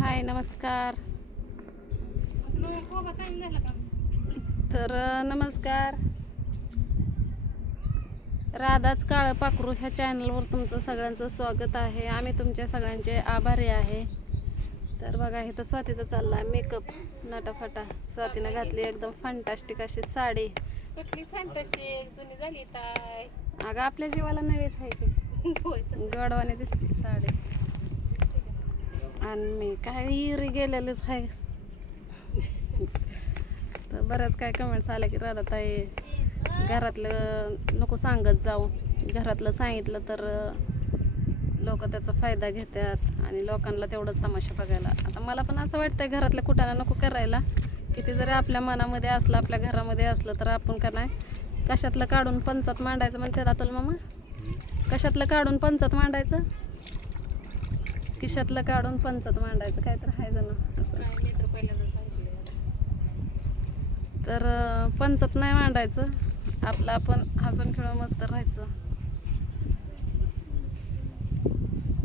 हाय नमस्कार. तर नमस्कार. राधाच काळं पाखरू ह्या चॅनलवर तुमचं सगळ्यांचं स्वागत आहे. आम्ही तुमच्या सगळ्यांचे आभारी आहे. तर बघा इथं स्वातीचा चालला आहे मेकअप नटाफटा. स्वातीनं घातली एकदम फंटास्टिक अशी साडी. कुठली फॅन्टॅस्टिक जुनी झाली ताय. अगं आपल्या जीवाला नवीच आहे ती. गडवाने दिसते साडी. आणि मी काय इरी गेलेलेच आहे. तर बऱ्याच काय कमेंट्स आल्या की राधाताई घरातलं नको सांगत जाऊ. घरातलं सांगितलं तर लोक त्याचा फायदा घेतात आणि लोकांना तेवढंच तमाशा बघायला. आता मला पण असं वाटतंय घरातल्या कुठाला नको करायला. किती जरी आपल्या मनामध्ये असलं आपल्या घरामध्ये असलं तर आपण का नाही कशातलं काढून पंचात मांडायचं म्हणते रातल मामा. कशातलं काढून पंचात मांडायचं, किशातलं काढून पंचात मांडायचं काय तर आहे जण तर पंचात नाही मांडायचं. आपलं आपण हसून खेळून मस्त राहायचं.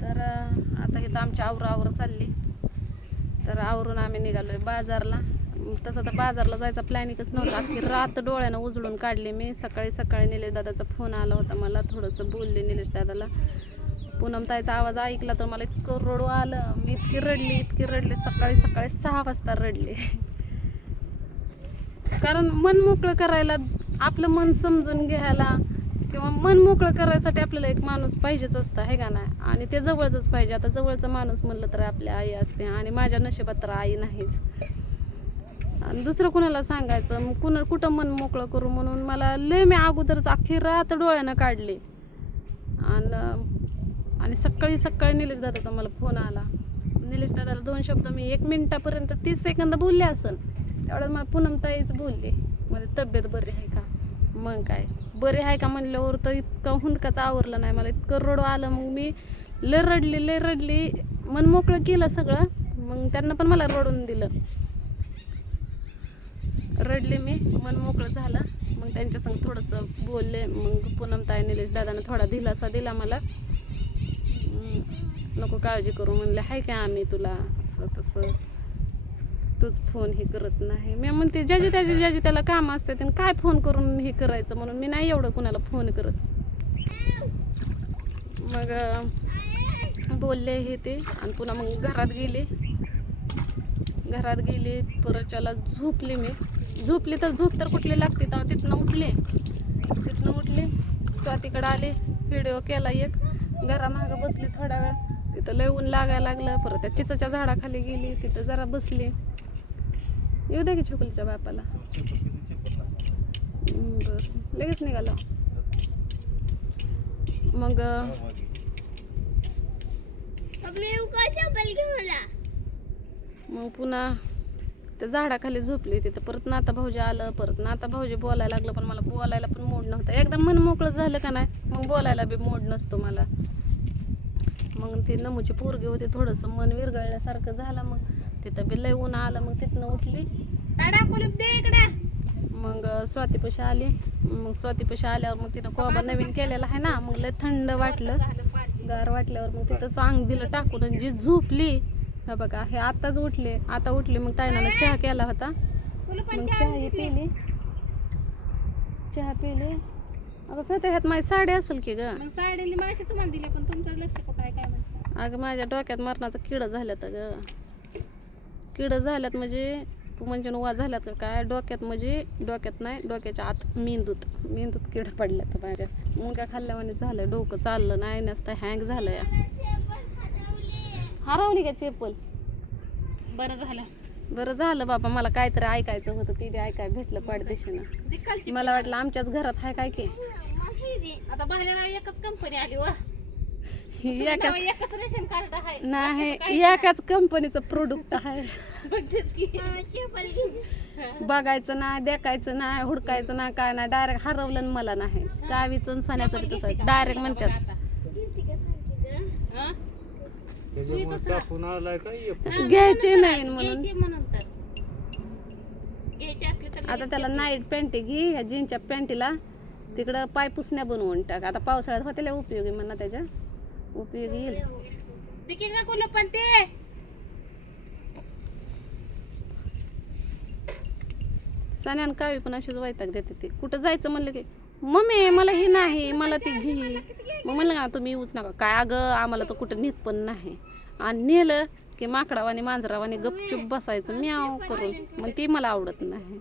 तर आता इथं आमच्या आवरावर चालली. तर आवरून आम्ही निघालोय बाजारला. तसं तर बाजारला जायचा प्लॅनिंगच नव्हता. अख्खी रात डोळ्यानं उजळून काढली मी. सकाळी निलेश दादाचा फोन आला होता मला. थोडंसं बोलले निलेश दादाला. पूनम ताईचा आवाज ऐकला तर मला इतकं रडू आलं. मी इतकी रडली सकाळी 6 वाजता रडले. कारण मन मोकळं करायला, आपलं मन समजून घ्यायला किंवा मन मोकळं करायसाठी आपल्याला एक माणूस पाहिजेच असतं आहे का नाही. आणि ते जवळच पाहिजे. आता जवळचा माणूस म्हणलं तर आपल्या आई असते आणि माझ्या नशिबात तर आई नाहीच. आणि दुसरं कुणाला सांगायचं मग कुठं मन मोकळं करू म्हणून मला लय मी अगोदरच अख्खी रात डोळ्यानं काढली. आणि सकाळी निलेश दादाचा मला फोन आला. निलेश दादाला 2 शब्द मी 1 मिनिटापर्यंत 30 सेकंद बोलले असन. तेवढ्यात मला पूनम ताईच बोलली म्हणजे तब्येत बरी आहे का. मग काय बरी आहे का म्हणल्यावर तर इतकं हुंदकाच आवरलं नाही. मला इतकं रडू आलं. मग मी लय रडली मन मोकळं केलं सगळं. मग त्यांना पण मला रडून दिलं. रडले मी, मन मोकळं झालं. मग त्यांच्यासंग थोडंसं बोलले. मग पूनम ताई निलेश दादानं थोडा दिलासा दिला मला. नको काळजी करू म्हणले हाय काय आम्ही तुला असं तसं, तूच फोन हे करत नाही. मी म्हणते ज्याची त्याला काम असते आणि काय फोन करून हे करायचं म्हणून मी नाही एवढं कुणाला फोन करत. मग बोलले हे ते आणि पुन्हा मग घरात गेले परच्याला झोपले मी. झोप तर कुठली लागते तेव्हा तिथनं उठले स्वातीकडे आले. व्हिडिओ केला एक. घरामागं बसली थोडा वेळ. तिथं लय ऊन लागायला लागलं. परत त्या चिचाच्या झाडाखाली गेली. तिथं जरा बसली. येऊ द्या की छोकलीच्या बापाला. बरं लगेच निघाला. मग पुन्हा त्या झाडाखाली झोपली. तिथं परत नाता भाऊजी आलं. परत नाता भाऊजी बोलायला लागलं पण मला बोलायला पण मूड नव्हता. एकदा मन मोकळं झालं का नाही मग बोलायला बी मूड नसतो मला. मग ती नमूची पोरगी होती. थोडंसं मन विरघळल्यासारखं झालं. मग तिथं बी लय ऊन आलं. मग तिथनं उठली. मग स्वातीपाशी आली. मग स्वातीपाशी आल्यावर मग तिथं कोबा नवीन केलेला आहे ना. मग लय थंड वाटलं. गार वाटल्यावर मग तिथं चांग दिलं टाकून. आणि जी झोपली हा बघा हे आता उठली. मग ताईनानं चहा केला होता. मग चहा पिली. अगं स्वतः ह्यात माझी साडी असेल की ग. मग साड्यांनी माशी तुम्हाला दिले पण तुमचं लक्ष कुठं आहे काय म्हणते. अगं माझ्या डोक्यात मरणाचं किडं झाल्यात ग. किडं झाल्यात म्हणजे तू म्हणजे नुवा झाल्यात का काय. डोक्यात नाही डोक्याच्या आत मेंदूत किडं पडल्यात माझ्या. मुंग्या खाल्ल्यावाने झालं. डोकं चाललं नाही नसतं हँग झालं. हरवली का चेपल. बरं झालं बाबा. मला काहीतरी ऐकायचं होतं ते बी ऐकाय भेटलं पाडदेशीनं. मला वाटलं आमच्याच घरात आहे काय की. आता बाहेर एकच कंपनी आली व एकच रेशन कार्ड आहे नाही एकाच कंपनीचं प्रोडक्ट आहे. बघायचं नाही देखायचं नाही हुडकायचं नाही काय नाही. डायरेक्ट हरवलं मला नाही. कावीचं सण्याचं बी तसं डायरेक्ट म्हणतात. घ्यायचे नाही म्हणून आता त्याला नाईट पॅन्टी घे. ह्या जीनच्या पॅन्टीला तिकडं पाय पुसण्या बनवून टाक. आता पावसाळ्यात होते उपयोगी म्हणा. त्याच्या उपयोगी येईल. सण्यान कावी पण अशीच वैताग देते ती. कुठं जायचं म्हणलं की मम्मी मला हे नाही, मला ती घे. मग म्हणलं ना तुम्ही येऊच नका. काय अगं आम्हाला तर कुठं नेत पण नाही. आणि नेलं की माकडावानी मांजरावानी गपचूप बसायचं म्याव करून. मग ती मला आवडत नाही.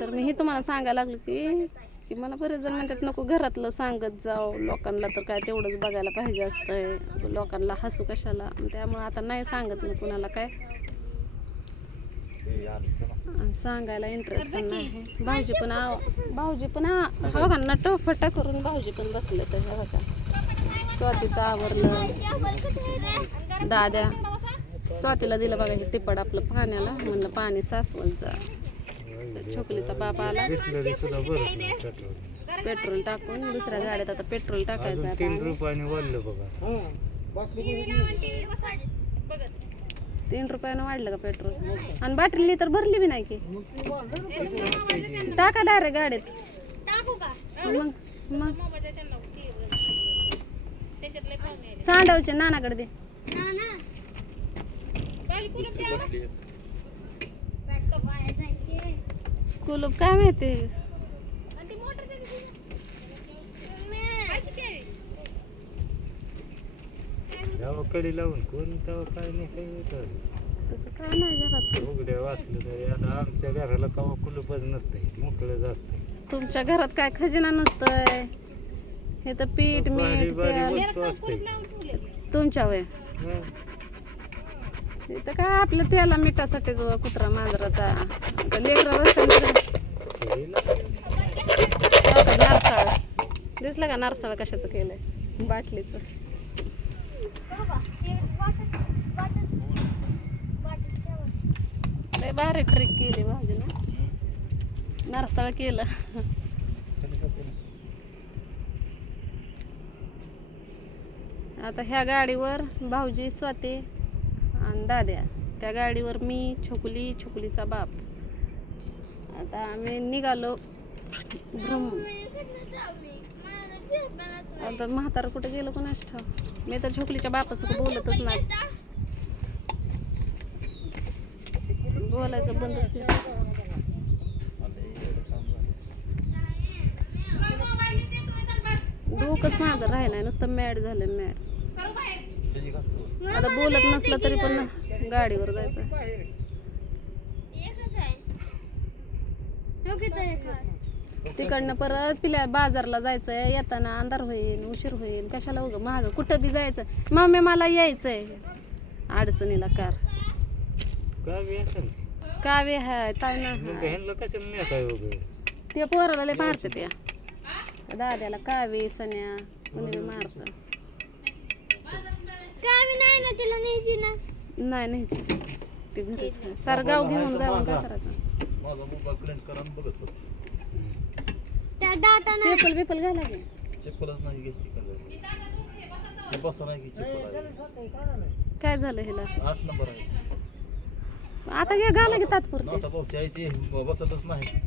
तर मी हे तुम्हाला सांगायला लागलो की मला बरेच जण म्हणतात नको घरातलं सांगत जाऊ लोकांना, तर काय तेवढंच बघायला पाहिजे असतंय, लोकांना हसू कशाला. त्यामुळे आता नाही सांगत मी कुणाला काय, आणि सांगायला इंटरेस्ट पण नाही. भाऊजी पण हा बघा नटफटा करून भाऊजी पण बसले तर हे बघा. स्वातीचं आवरलं, दाद्या स्वातीला दिलं बघा हे टिपड आपलं पाण्याला, म्हणलं पाणी सासवत जा. छोकलीचा बाप आला पेट्रोल टाकून, दुसऱ्या गाड्यात आता पेट्रोल टाकायचं. 3 रुपयाने वाढलं बघा. 3 रुपयानं वाढलं का पेट्रोल? आणि बाटली तर भरली बी नाही की. टाका डायरेक्ट गाडीत. मग सांडवचे नानाकडे दे. कुलूप काय माहिती. जेव्हा कडी लावून कोण तेव्हा काय नाही काही होतं. तसं काय नाही घरात. उघड्या वाचलं तरी आता आमच्या घराला कवा कुलूपच नसतंय, मोकळंच असतंय. तुमच्या घरात काय खजिना नसतंय. हे तर पीठ मीठ तेल वस्तू असते. तुमच्या वय हं. इथं काय आपलं त्याला मिठासाठी जो कुत्रा मांजराचा लेकरं बसतं नारसाळ दिसलं का? नारसाळ कशाचं केलंय? बाटलीचं. लय भारी ट्रिक केली भाऊजीने, नारसाळ केलं. आता ह्या गाडीवर भाऊजी, स्वाती आणि दाद्या, त्या गाडीवर मी, छोकुलीचा बाप. आता आम्ही निघालो भ्रम. आता म्हातारा कुठे गेलो कोणाच ठाव. मी तर छोकलीच्या बापासोबत बोलतच नाही, बोलायचं बंदच केलं. डोकंच माझं राहिलंय, नुसतं मॅड झालं मॅड. आता बोलत नसलं तरी पण गाडीवर जायचं. तिकडनं परत पिल्या बाजारला जायचंय, येताना अंधार होईल, उशीर होईल, कशाला उगं महाग कुठं बी जायचं. मम्मी मला यायचंय अडचणीला कार कावे हाय ताई ना. ते पोराला लय मारते त्या दाद्याला कावे सण्या कुणी बी मारत. नाही न्यायची ती घरीच आहे. सारं गाव घेऊन जाऊन काय करायचं. चप्पल बिपल घाला की. काय झालं हिला? 8 नंबर आहे. आता घे घाला की तात्पुरते. आता पावची आहे ती बसतच नाही.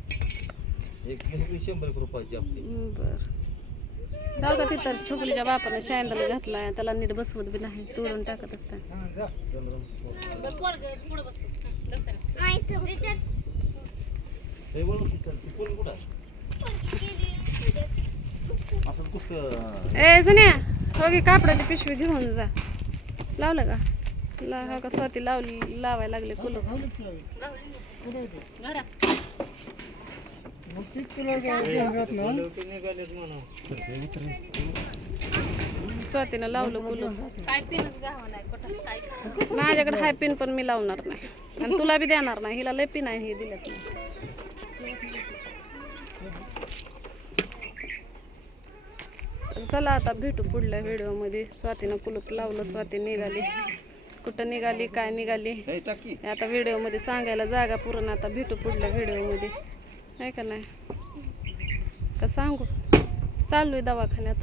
एक 100 रुपयाची आपली. बर जाऊ का तिथं छोकलीच्या बापानं शँडल घातलाय, त्याला नीट बसवत बी नाही, तोडून टाकत असतात. ए सुन्या हो गे कापडाची पिशवी घेऊन जा. लावलं का? हो का स्वाती लावायला लागले कुलूप. स्वातीनं लावलं कुलूप. माझ्याकडे हाय पिन पण मी लावणार नाही, आणि तुला बी देणार नाही. हिला लय पिन आहे, हे दिलं तर चला आता भेटू पुढल्या व्हिडिओमध्ये. स्वातीनं कुलूप लावलं, स्वाती निघाली. कुठं निघाली, काय निघाली, आता व्हिडिओमध्ये सांगायला जागा पुरण. आता भेटू पुढल्या व्हिडिओमध्ये, आहे का नाही? का सांगू? चालू आहे दवाखान्यात,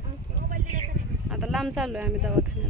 आता लांब चालू आहे आम्ही दवाखान्यात.